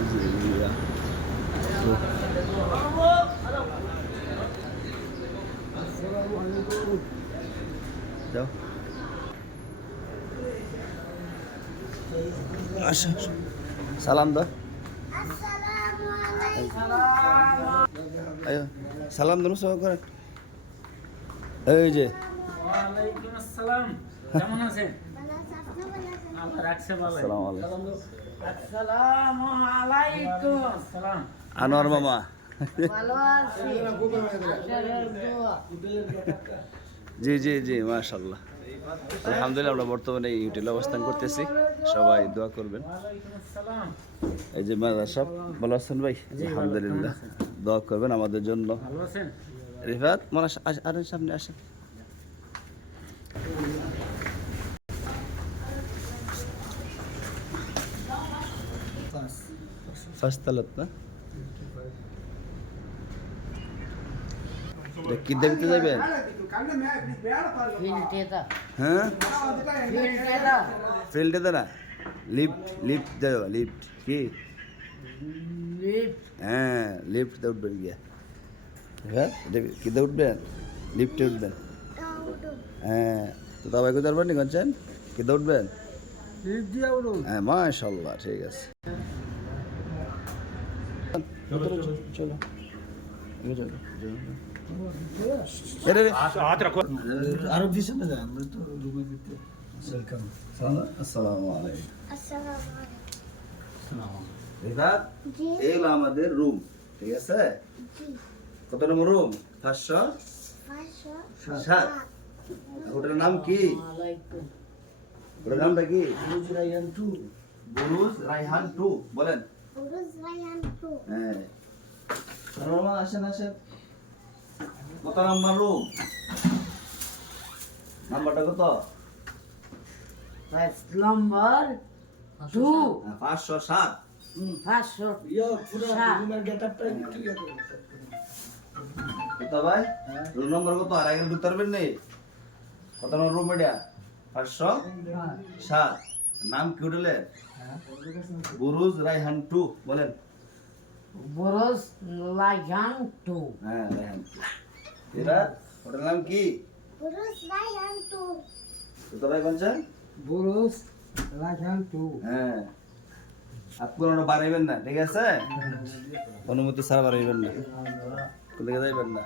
Alhamdulillah. যাও আসো আসো। সালাম দাও আয়ো সালাম দাও সব করে এই যে ওয়ালাইকুম আসসালাম। কেমন আছেন? আল্লাহ রাখছে ভালো। আসসালামু আলাইকুম আসসালামু আলাইকুম। আসসালাম। আনোয়ার মামা ভালো আছি। আশারের দোয়া। জি জি জি মাশাআল্লাহ আলহামদুলিল্লাহ আমরা বর্তমানে এই হোটেলে অবস্থান করতেছি সবাই দোয়া করবেন ওয়ালাইকুম আসসালাম। এই যে মাদার সাহেব ভালো আছেন ভাই আলহামদুলিল্লাহ দোয়া করবেন আমাদের জন্য ভালো আছেন? রিফাত মনে আর সামনে আসেন ফার্স্ট তালাত না কি দেখতে যাবেন ফিল্টেদা। হ্যাঁ ফিল্টেদা। ফিল্ডে না লিফট লিফট দেও লিফট কি লিফট। হ্যাঁ লিফট উঠবেন গিয়া হ্যাঁ কিতে উঠবেন লিফটে উঠবেন হ্যাঁ তো সবাই কোথাও পারবেন কনছেন কিতে উঠবেন লিফট দিয়া উঠুন। হ্যাঁ মাশাআল্লাহ ঠিক আছে চলো আরো পিছনে যাই আমরা তো রুমে দিতে ওয়েলকাম আসসালামু আলাইকুম রিফাত এই হলো আমাদের রুম ঠিক আছে কত নম্বর রুম 507 হোটেলের নাম কি ওয়ালাইকুম। হোটেলের নামটা কি বুরুজ রায়হান 2। বুরুজ রায়হান 2 বলেন হ্যাঁ রোমান আসেন আসেন কত নাম্বার রুম নাম্বারটা কত ফার্স্ট নাম্বার 2। 507 500। কত ভাই রুম নম্বর কত আর আগে ঢুকতে পারবেন নি কত নম্বর রুম এটা 507 নাম কি হোটেলের বুরুজ রায়হান 2 বলেন বুরুজ রায়হান 2। হ্যাঁ রায়হান 2 এরা হোটেলের নাম কি কত ভাই বলছেন বুরুজ রায়হান 2। হ্যাঁ আপনারা বাড়াইবেন না ঠিক আছে অনুমতি ছাড়া বাড়াইবেন না কোন দিকে যাইবেন না